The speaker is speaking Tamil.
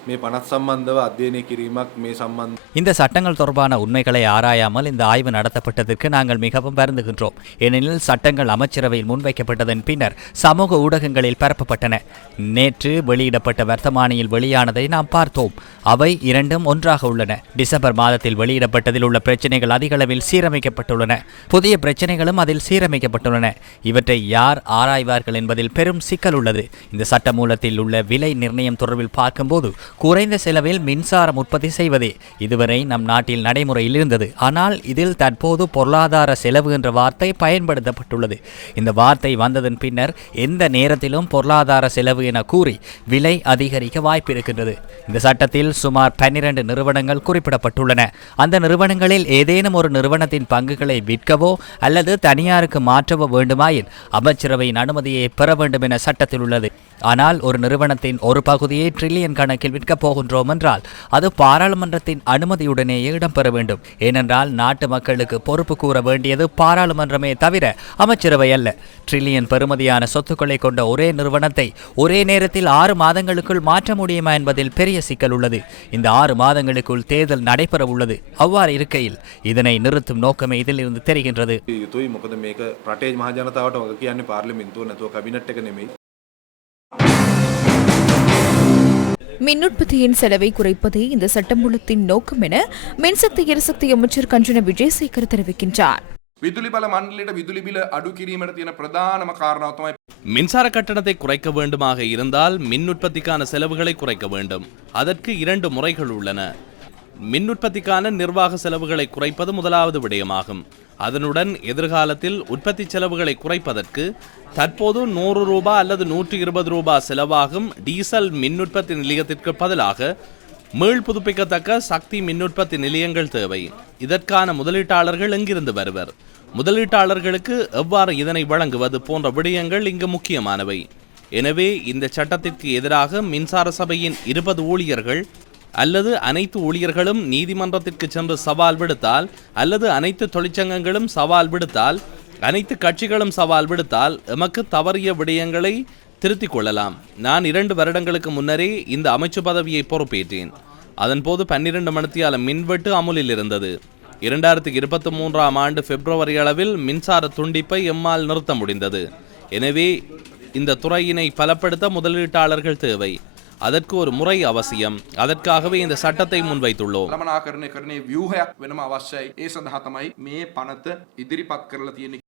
මේ පනත් සම්බන්ධව අධ්‍යයනය කිරීමක් මේ සම්බන්ධ இந்த சட்டங்கள் தொடர்பான உண்மைகளை ஆராயாமல் இந்த ஆய்வு நடத்தப்பட்டதற்கு நாங்கள் மிகவும் வருந்துகின்றோம் ஏனெனில் சட்டங்கள் அமைச்சரவையில் முன்வைக்கப்பட்டதன் பின்னர் சமூக ஊடகங்களில் பரப்பப்பட்டன நேற்று வெளியிடப்பட்ட வர்த்தமானியில் வெளியானதை நாம் பார்த்தோம் அவை இரண்டும் ஒன்றாக உள்ளன டிசம்பர் மாதத்தில் வெளியிடப்பட்டதில் உள்ள பிரச்சனைகள் அதிக அளவில் சீரமைக்கப்பட்டுள்ளன புதிய பிரச்சனைகளும் அதில் சீரமைக்கப்பட்டுள்ளன இவற்றை யார் ஆராய்வார்கள் என்பதில் பெரும் சிக்கல் உள்ளது இந்த சட்டமூலத்தில் உள்ள விலை நிர்ணயம் தொடர்பில் பார்க்கும்போது குறைந்த செலவில் மின்சாரம் உற்பத்தி செய்வதே இதுவரை நம் நாட்டில் நடைமுறையில் இருந்தது ஆனால் இதில் தற்போது பொருளாதார செலவு என்ற வார்த்தை பயன்படுத்தப்பட்டுள்ளது. இந்த வார்த்தை வந்ததன் பின்னர் எந்த நேரத்திலும் பொருளாதார செலவு என கூறி விலை அதிகரிக்க வாய்ப்பிருக்கின்றது. இந்த சட்டத்தில் சுமார் பன்னிரண்டு நிறுவனங்கள் குறிப்பிடப்பட்டுள்ளன. அந்த நிறுவனங்களில் ஏதேனும் ஒரு நிறுவனத்தின் பங்குகளை விற்கவோ அல்லது தனியாருக்கு மாற்றவோ வேண்டுமாயின் அமைச்சரவையின் அனுமதியை பெற வேண்டும் என சட்டத்தில் உள்ளது. ஆனால் ஒரு நிறுவனத்தின் ஒரு பகுதியை ட்ரில்லியன் கணக்கில் விற்கப் போகின்றோம் என்றால் அது பாராளுமன்றத்தின் அனுமதியுடனேயே இடம்பெற வேண்டும். ஏனென்றால் நாட்டு மக்களுக்கு பொறுப்பு கூற வேண்டியது பாராளுமன்றமே தவிர அமைச்சரவை அல்ல. ட்ரில்லியன் பெறுமதியான சொத்துக்களை கொண்ட ஒரே நிறுவனத்தை ஒரே நேரத்தில் ஆறு மாதங்களுக்குள் மாற்ற முடியுமா என்பதில் பெரிய சிக்கல் உள்ளது. இந்த ஆறு மாதங்களுக்குள் தேர்தல் நடைபெற உள்ளது. அவ்வாறு இருக்கையில் இதனை நிறுத்தும் நோக்கமே இதில் இருந்து தெரிகின்றது உற்பத்தியின் செலவை குறைப்பதே இந்த சட்டமூலத்தின் நோக்கம் என மின்சக்தி எரிசக்தி அமைச்சர் கஞ்சன விஜயசேகர் தெரிவிக்கின்றார் විදුලි බල මණ්ඩලයට විදුලි බිල අඩු කිරීමට තියෙන ප්‍රධානම කාරණාව තමයි மின்சார கட்டணத்தை குறைக்க வேண்டுமாக இருந்தால் மின் உற்பத்திக்கான செலவுகளை குறைக்க வேண்டும் அதற்கு இரண்டு முறைகள் உள்ளன மின் உற்பத்திக்கான நிர்வாக செலவுகளை குறைப்பது முதலாவது விடயமாகும் அதனுடன் எதிர்காலத்தில் உற்பத்தி செலவுகளை குறைப்பதற்கு தற்போது நூறு ரூபாய் அல்லது நூற்றி இருபது ரூபாய் செலவாகும் டீசல் மின் உற்பத்தி நிலையத்திற்கு பதிலாக மீள் புதுப்பிக்கத்தக்க சக்தி மின் உற்பத்தி நிலையங்கள் தேவை. இதற்கான முதலீட்டாளர்கள் எங்கிருந்து வருவர்? முதலீட்டாளர்களுக்கு எவ்வாறு இதனை வழங்குவது போன்ற விடயங்கள் இங்கு முக்கியமானவை. எனவே இந்த சட்டத்திற்கு எதிராக மின்சார சபையின் இருபது ஊழியர்கள் அல்லது அனைத்து ஊழியர்களும் நீதிமன்றத்திற்கு சென்று சவால் விடுத்தால் அல்லது அனைத்து தொழிற்சங்கங்களும் சவால் விடுத்தால் அனைத்து கட்சிகளும் சவால் விடுத்தால் எமக்கு தவறிய விடயங்களை திருத்திக் கொள்ளலாம். நான் இரண்டு வருடங்களுக்கு முன்னரே இந்த அமைச்சு பதவியை பொறுப்பேற்றேன். அதன்போது பன்னிரண்டு மணித்தியால மின்வெட்டு அமுலில் இருந்தது. இரண்டாயிரத்தி இருபத்தி மூன்றாம் ஆண்டு பிப்ரவரி அளவில் மின்சார துண்டிப்பை எம்மால் நிறுத்த முடிந்தது. எனவே இந்த துறையினை பலப்படுத்த முதலீட்டாளர்கள் தேவை. அதற்கு ஒரு முறை அவசியம் அதற்காகவே இந்த சட்டத்தை முன்வைத்துள்ளோம் කළමනාකරණය කරනේ ව්‍යූහයක් වෙනම අවශ්‍යයි ඒ සඳහා තමයි මේ පනත ඉදිරිපත් කරලා තියෙන